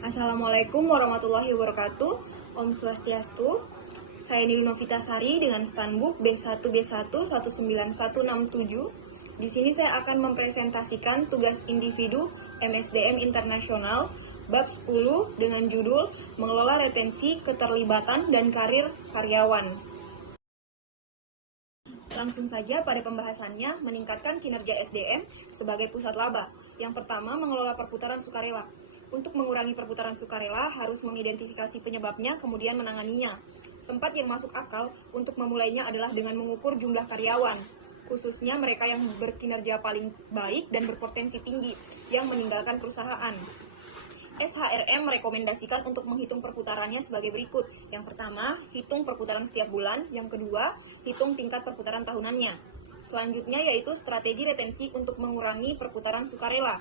Assalamualaikum warahmatullahi wabarakatuh. Om Swastiastu. Saya Nil Novitasari dengan Stanbook B1B1 19167. Di sini saya akan mempresentasikan tugas individu MSDM Internasional bab 10 dengan judul Mengelola Retensi, Keterlibatan, dan Karir Karyawan. Langsung saja pada pembahasannya, meningkatkan kinerja SDM sebagai pusat laba. Yang pertama, mengelola perputaran sukarela. Untuk mengurangi perputaran sukarela, harus mengidentifikasi penyebabnya, kemudian menanganinya. Tempat yang masuk akal untuk memulainya adalah dengan mengukur jumlah karyawan, khususnya mereka yang berkinerja paling baik dan berpotensi tinggi, yang meninggalkan perusahaan. SHRM merekomendasikan untuk menghitung perputarannya sebagai berikut. Yang pertama, hitung perputaran setiap bulan. Yang kedua, hitung tingkat perputaran tahunannya. Selanjutnya yaitu strategi retensi untuk mengurangi perputaran sukarela.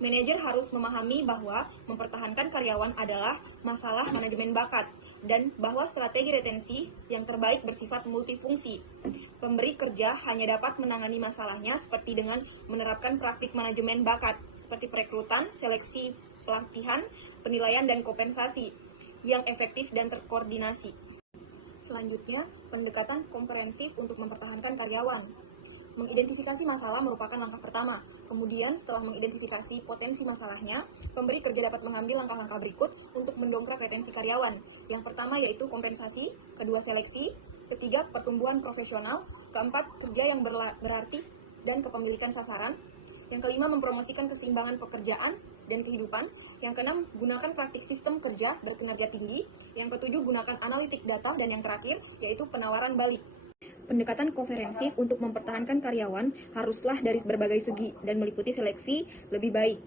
Manajer harus memahami bahwa mempertahankan karyawan adalah masalah manajemen bakat dan bahwa strategi retensi yang terbaik bersifat multifungsi. Pemberi kerja hanya dapat menangani masalahnya seperti dengan menerapkan praktik manajemen bakat seperti perekrutan, seleksi, pelatihan, penilaian, dan kompensasi yang efektif dan terkoordinasi. Selanjutnya, pendekatan komprehensif untuk mempertahankan karyawan. Mengidentifikasi masalah merupakan langkah pertama. Kemudian, setelah mengidentifikasi potensi masalahnya, pemberi kerja dapat mengambil langkah-langkah berikut untuk mendongkrak retensi karyawan. Yang pertama yaitu kompensasi, kedua seleksi, ketiga pertumbuhan profesional, keempat kerja yang berarti dan kepemilikan sasaran, yang kelima mempromosikan keseimbangan pekerjaan dan kehidupan, yang keenam gunakan praktik sistem kerja berkinerja tinggi, yang ketujuh gunakan analitik data, dan yang terakhir yaitu penawaran balik. Pendekatan komprehensif untuk mempertahankan karyawan haruslah dari berbagai segi dan meliputi seleksi lebih baik.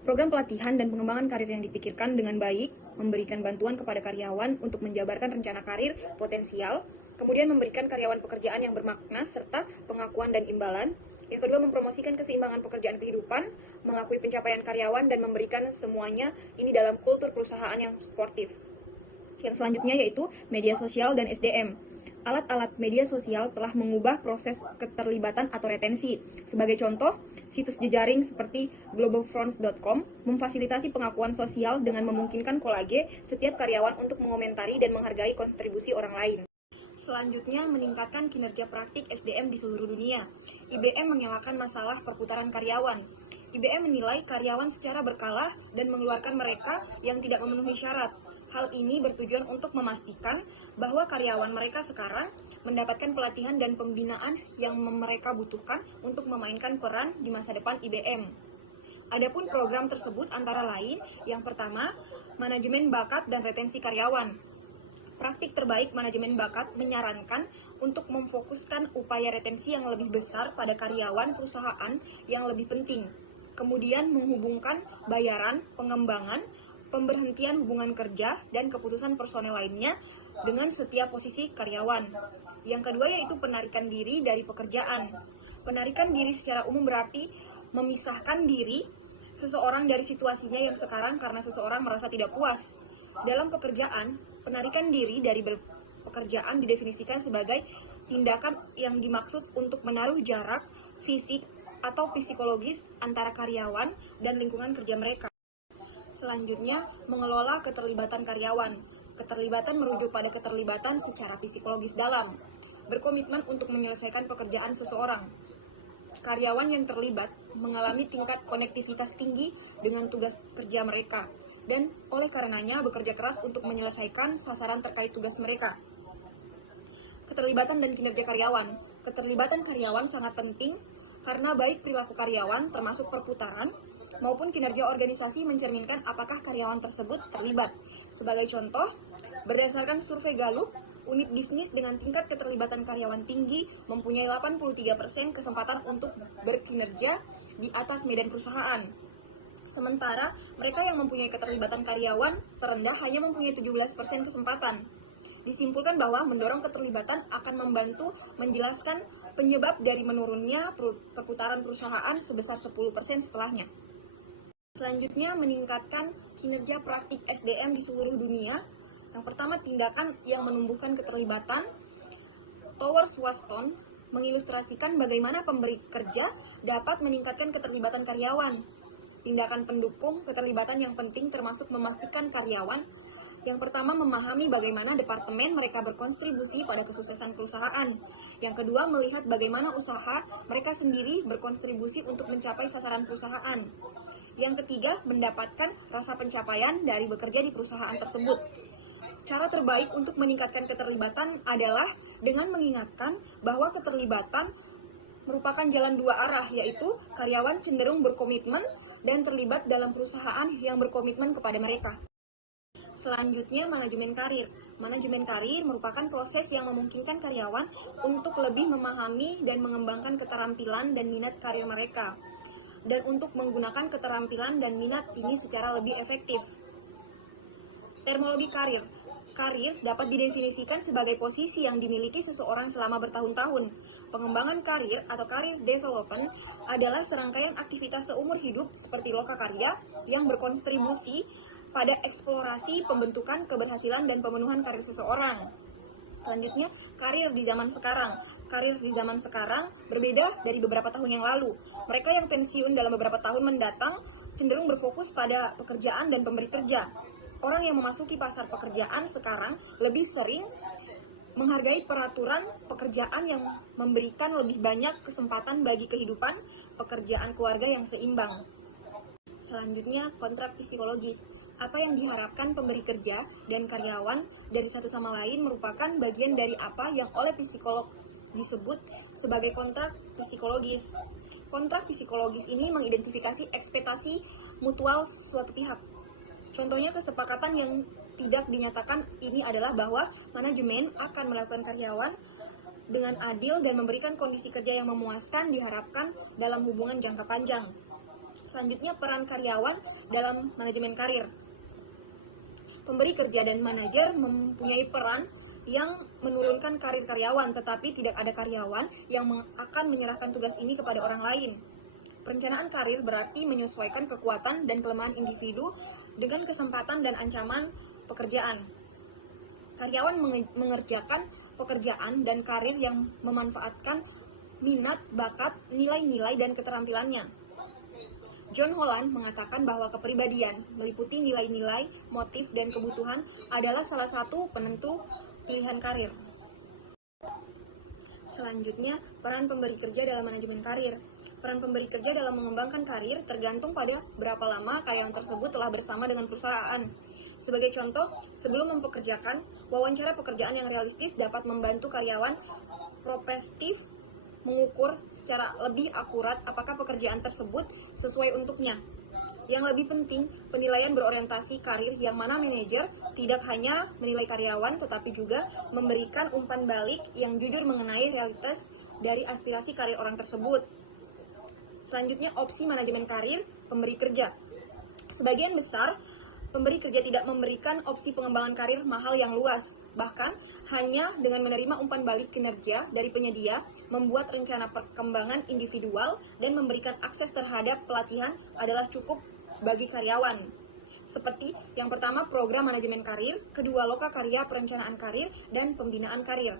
Program pelatihan dan pengembangan karir yang dipikirkan dengan baik, memberikan bantuan kepada karyawan untuk menjabarkan rencana karir potensial, kemudian memberikan karyawan pekerjaan yang bermakna serta pengakuan dan imbalan. Yang kedua, mempromosikan keseimbangan pekerjaan kehidupan, mengakui pencapaian karyawan, dan memberikan semuanya ini dalam kultur perusahaan yang sportif. Yang selanjutnya yaitu media sosial dan SDM. Alat-alat media sosial telah mengubah proses keterlibatan atau retensi. Sebagai contoh, situs jejaring seperti globalfronts.com memfasilitasi pengakuan sosial dengan memungkinkan kolage setiap karyawan untuk mengomentari dan menghargai kontribusi orang lain. Selanjutnya, meningkatkan kinerja praktik SDM di seluruh dunia. IBM menyalahkan masalah perputaran karyawan. IBM menilai karyawan secara berkala dan mengeluarkan mereka yang tidak memenuhi syarat. Hal ini bertujuan untuk memastikan bahwa karyawan mereka sekarang mendapatkan pelatihan dan pembinaan yang mereka butuhkan untuk memainkan peran di masa depan IBM. Adapun program tersebut antara lain, yang pertama, manajemen bakat dan retensi karyawan. Praktik terbaik manajemen bakat menyarankan untuk memfokuskan upaya retensi yang lebih besar pada karyawan perusahaan yang lebih penting. Kemudian menghubungkan bayaran, pengembangan, pemberhentian hubungan kerja, dan keputusan personel lainnya dengan setiap posisi karyawan. Yang kedua yaitu penarikan diri dari pekerjaan. Penarikan diri secara umum berarti memisahkan diri seseorang dari situasinya yang sekarang karena seseorang merasa tidak puas. Dalam pekerjaan, penarikan diri dari pekerjaan didefinisikan sebagai tindakan yang dimaksud untuk menaruh jarak fisik atau psikologis antara karyawan dan lingkungan kerja mereka. Selanjutnya, mengelola keterlibatan karyawan. Keterlibatan merujuk pada keterlibatan secara psikologis dalam. Berkomitmen untuk menyelesaikan pekerjaan seseorang. Karyawan yang terlibat mengalami tingkat konektivitas tinggi dengan tugas kerja mereka, dan oleh karenanya bekerja keras untuk menyelesaikan sasaran terkait tugas mereka. Keterlibatan dan kinerja karyawan. Keterlibatan karyawan sangat penting karena baik perilaku karyawan termasuk perputaran maupun kinerja organisasi mencerminkan apakah karyawan tersebut terlibat. Sebagai contoh, berdasarkan survei Gallup, unit bisnis dengan tingkat keterlibatan karyawan tinggi mempunyai 83% kesempatan untuk berkinerja di atas medan perusahaan. Sementara, mereka yang mempunyai keterlibatan karyawan terendah hanya mempunyai 17% kesempatan. Disimpulkan bahwa mendorong keterlibatan akan membantu menjelaskan penyebab dari menurunnya perputaran perusahaan sebesar 10% setelahnya. Selanjutnya, meningkatkan kinerja praktik SDM di seluruh dunia. Yang pertama, tindakan yang menumbuhkan keterlibatan. Towers Watson mengilustrasikan bagaimana pemberi kerja dapat meningkatkan keterlibatan karyawan. tindakan pendukung keterlibatan yang penting termasuk memastikan karyawan yang pertama memahami bagaimana departemen mereka berkontribusi pada kesuksesan perusahaan. Yang kedua melihat bagaimana usaha mereka sendiri berkontribusi untuk mencapai sasaran perusahaan. Yang ketiga mendapatkan rasa pencapaian dari bekerja di perusahaan tersebut. Cara terbaik untuk meningkatkan keterlibatan adalah dengan mengingatkan bahwa keterlibatan merupakan jalan dua arah, yaitu karyawan cenderung berkomitmen dan terlibat dalam perusahaan yang berkomitmen kepada mereka. Selanjutnya, manajemen karir. Manajemen karir merupakan proses yang memungkinkan karyawan untuk lebih memahami dan mengembangkan keterampilan dan minat karir mereka, dan untuk menggunakan keterampilan dan minat ini secara lebih efektif. Terminologi karir. Karir dapat didefinisikan sebagai posisi yang dimiliki seseorang selama bertahun-tahun. Pengembangan karir atau career development adalah serangkaian aktivitas seumur hidup seperti lokakarya yang berkontribusi pada eksplorasi, pembentukan, keberhasilan, dan pemenuhan karir seseorang. Selanjutnya, karir di zaman sekarang. Karir di zaman sekarang berbeda dari beberapa tahun yang lalu. Mereka yang pensiun dalam beberapa tahun mendatang cenderung berfokus pada pekerjaan dan pemberi kerja. Orang yang memasuki pasar pekerjaan sekarang lebih sering menghargai peraturan pekerjaan yang memberikan lebih banyak kesempatan bagi kehidupan pekerjaan keluarga yang seimbang. Selanjutnya, kontrak psikologis. Apa yang diharapkan pemberi kerja dan karyawan dari satu sama lain merupakan bagian dari apa yang oleh psikolog disebut sebagai kontrak psikologis. Kontrak psikologis ini mengidentifikasi ekspektasi mutual suatu pihak. Contohnya kesepakatan yang tidak dinyatakan ini adalah bahwa manajemen akan melakukan karyawan dengan adil dan memberikan kondisi kerja yang memuaskan diharapkan dalam hubungan jangka panjang. Selanjutnya, peran karyawan dalam manajemen karir. Pemberi kerja dan manajer mempunyai peran yang menurunkan karir karyawan, tetapi tidak ada karyawan yang akan menyerahkan tugas ini kepada orang lain. Perencanaan karir berarti menyesuaikan kekuatan dan kelemahan individu dengan kesempatan dan ancaman pekerjaan. Karyawan mengerjakan pekerjaan dan karir yang memanfaatkan minat, bakat, nilai-nilai, dan keterampilannya. John Holland mengatakan bahwa kepribadian meliputi nilai-nilai, motif, dan kebutuhan adalah salah satu penentu pilihan karir. Selanjutnya, peran pemberi kerja dalam manajemen karir. Peran pemberi kerja dalam mengembangkan karir tergantung pada berapa lama karyawan tersebut telah bersama dengan perusahaan. Sebagai contoh, sebelum mempekerjakan, wawancara pekerjaan yang realistis dapat membantu karyawan prospektif mengukur secara lebih akurat apakah pekerjaan tersebut sesuai untuknya. Yang lebih penting, penilaian berorientasi karir yang mana manajer tidak hanya menilai karyawan tetapi juga memberikan umpan balik yang jujur mengenai realitas dari aspirasi karir orang tersebut. Selanjutnya, opsi manajemen karir pemberi kerja. Sebagian besar pemberi kerja tidak memberikan opsi pengembangan karir mahal yang luas. Bahkan, hanya dengan menerima umpan balik kinerja dari penyedia, membuat rencana perkembangan individual, dan memberikan akses terhadap pelatihan adalah cukup bagi karyawan. Seperti yang pertama, program manajemen karir, kedua, lokakarya perencanaan karir, dan pembinaan karir.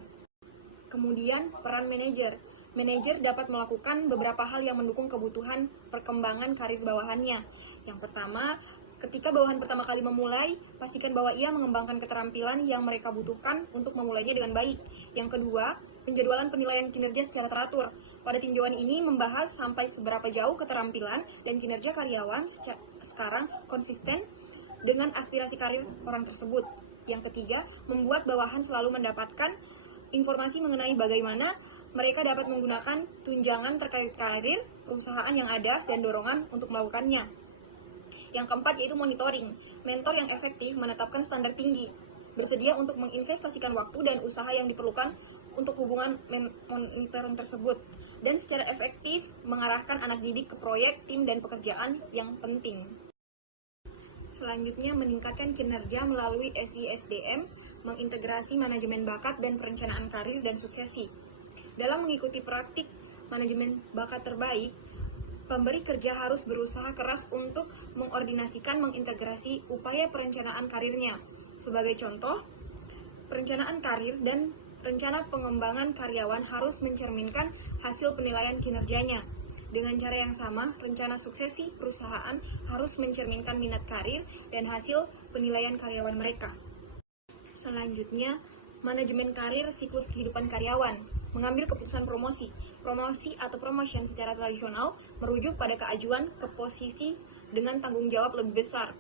Kemudian, peran manajer. Manajer dapat melakukan beberapa hal yang mendukung kebutuhan perkembangan karir bawahannya. Yang pertama, ketika bawahan pertama kali memulai, pastikan bahwa ia mengembangkan keterampilan yang mereka butuhkan untuk memulainya dengan baik. Yang kedua, penjadwalan penilaian kinerja secara teratur. Pada tinjauan ini membahas sampai seberapa jauh keterampilan dan kinerja karyawan sekarang konsisten dengan aspirasi karir orang tersebut. Yang ketiga, membuat bawahan selalu mendapatkan informasi mengenai bagaimana mereka dapat menggunakan tunjangan terkait karir perusahaan yang ada dan dorongan untuk melakukannya. Yang keempat yaitu monitoring. Mentor yang efektif menetapkan standar tinggi, bersedia untuk menginvestasikan waktu dan usaha yang diperlukan untuk hubungan monitoring tersebut, dan secara efektif mengarahkan anak didik ke proyek, tim, dan pekerjaan yang penting. Selanjutnya, meningkatkan kinerja melalui SISDM, mengintegrasi manajemen bakat dan perencanaan karir dan suksesi. Dalam mengikuti praktik manajemen bakat terbaik, pemberi kerja harus berusaha keras untuk mengordinasikan, mengintegrasi upaya perencanaan karirnya. Sebagai contoh, perencanaan karir dan rencana pengembangan karyawan harus mencerminkan hasil penilaian kinerjanya. Dengan cara yang sama, rencana suksesi perusahaan harus mencerminkan minat karir dan hasil penilaian karyawan mereka. Selanjutnya, manajemen karir siklus kehidupan karyawan. Mengambil keputusan promosi. Promosi atau promotion secara tradisional merujuk pada keajuan ke posisi dengan tanggung jawab lebih besar.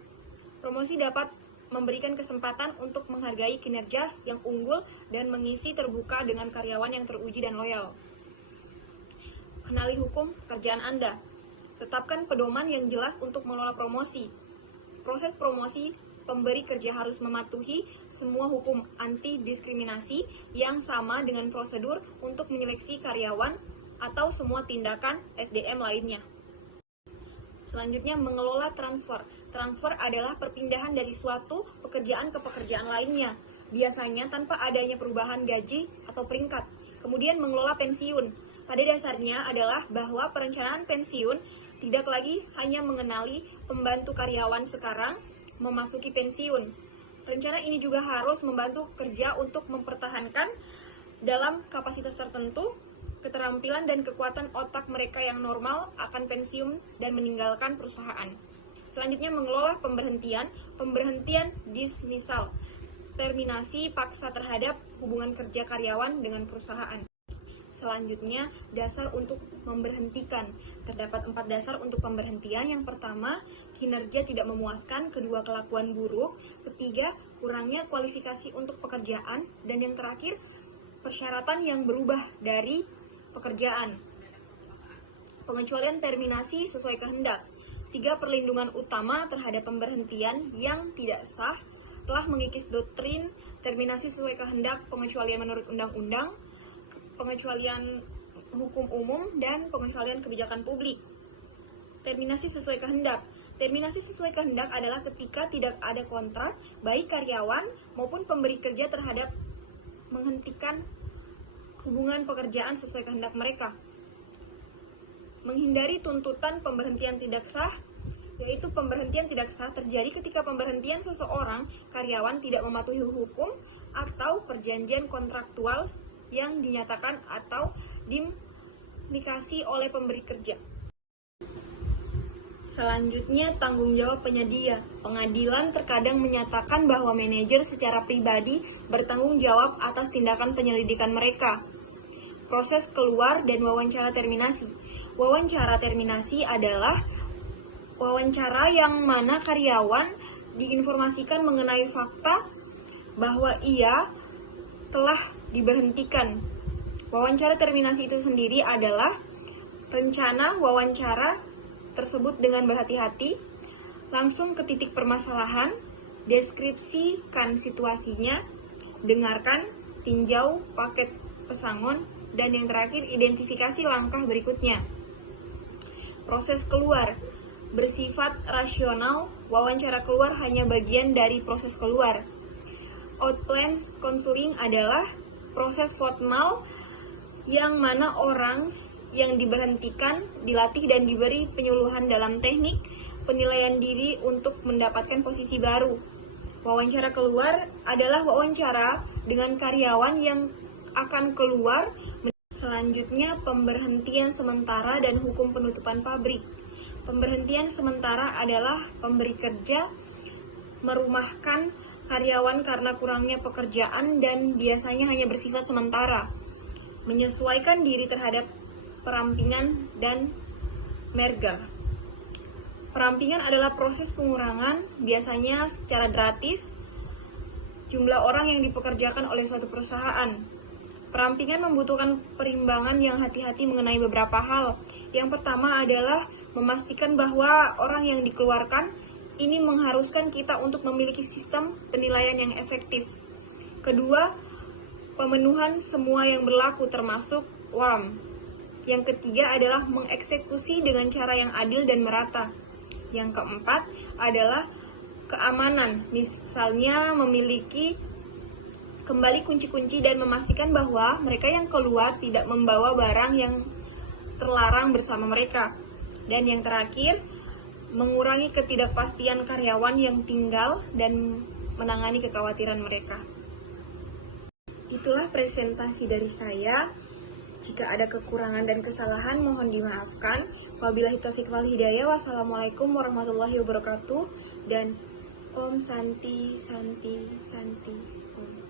Promosi dapat memberikan kesempatan untuk menghargai kinerja yang unggul dan mengisi terbuka dengan karyawan yang teruji dan loyal. Kenali hukum pekerjaan Anda. Tetapkan pedoman yang jelas untuk mengelola promosi. Proses promosi, pemberi kerja harus mematuhi semua hukum anti-diskriminasi yang sama dengan prosedur untuk menyeleksi karyawan atau semua tindakan SDM lainnya. Selanjutnya, mengelola transfer. Transfer adalah perpindahan dari suatu pekerjaan ke pekerjaan lainnya, biasanya tanpa adanya perubahan gaji atau peringkat. Kemudian, mengelola pensiun. Pada dasarnya adalah bahwa perencanaan pensiun tidak lagi hanya mengenali pembantu karyawan sekarang memasuki pensiun. Rencana ini juga harus membantu kerja untuk mempertahankan dalam kapasitas tertentu keterampilan dan kekuatan otak mereka yang normal akan pensiun dan meninggalkan perusahaan. Selanjutnya, mengelola pemberhentian. Pemberhentian dismissal, terminasi paksa terhadap hubungan kerja karyawan dengan perusahaan. Selanjutnya, dasar untuk memberhentikan. Terdapat 4 dasar untuk pemberhentian. Yang pertama, kinerja tidak memuaskan. Kedua, kelakuan buruk. Ketiga, kurangnya kualifikasi untuk pekerjaan. Dan yang terakhir, persyaratan yang berubah dari pekerjaan. Pengecualian terminasi sesuai kehendak. 3, perlindungan utama terhadap pemberhentian yang tidak sah. Telah mengikis doktrin terminasi sesuai kehendak, pengecualian menurut undang-undang, pengecualian hukum umum, dan pengecualian kebijakan publik. Terminasi sesuai kehendak. Terminasi sesuai kehendak adalah ketika tidak ada kontrak, baik karyawan maupun pemberi kerja terhadap menghentikan hubungan pekerjaan sesuai kehendak mereka. Menghindari tuntutan pemberhentian tidak sah, yaitu pemberhentian tidak sah terjadi ketika pemberhentian seseorang karyawan tidak mematuhi hukum atau perjanjian kontraktual yang dinyatakan atau diindikasi oleh pemberi kerja. Selanjutnya, tanggung jawab penyedia. Pengadilan terkadang menyatakan bahwa manajer secara pribadi bertanggung jawab atas tindakan penyelidikan mereka. Proses keluar dan wawancara terminasi. Wawancara terminasi adalah wawancara yang mana karyawan diinformasikan mengenai fakta bahwa ia telah diberhentikan. Wawancara terminasi itu sendiri adalah rencana wawancara tersebut dengan berhati-hati, langsung ke titik permasalahan, deskripsikan situasinya, dengarkan, tinjau paket pesangon, dan yang terakhir identifikasi langkah berikutnya. Proses keluar bersifat rasional, wawancara keluar hanya bagian dari proses keluar. Outplan counseling adalah proses formal yang mana orang yang diberhentikan, dilatih dan diberi penyuluhan dalam teknik penilaian diri untuk mendapatkan posisi baru. Wawancara keluar adalah wawancara dengan karyawan yang akan keluar. Selanjutnya, pemberhentian sementara dan hukum penutupan pabrik. Pemberhentian sementara adalah pemberi kerja merumahkan karyawan karena kurangnya pekerjaan dan biasanya hanya bersifat sementara. Menyesuaikan diri terhadap perampingan dan merger. Perampingan adalah proses pengurangan, biasanya secara gratis, jumlah orang yang dipekerjakan oleh suatu perusahaan. Perampingan membutuhkan perimbangan yang hati-hati mengenai beberapa hal. Yang pertama adalah memastikan bahwa orang yang dikeluarkan ini mengharuskan kita untuk memiliki sistem penilaian yang efektif. Kedua, pemenuhan semua yang berlaku termasuk WARM. Yang ketiga adalah mengeksekusi dengan cara yang adil dan merata. Yang keempat adalah keamanan, misalnya memiliki kembali kunci-kunci dan memastikan bahwa mereka yang keluar tidak membawa barang yang terlarang bersama mereka. Dan yang terakhir, mengurangi ketidakpastian karyawan yang tinggal dan menangani kekhawatiran mereka. Itulah presentasi dari saya. Jika ada kekurangan dan kesalahan, mohon dimaafkan. Wabillahi taufiq wal hidayah. Wassalamualaikum warahmatullahi wabarakatuh. Dan Om Santi Santi Santi Om.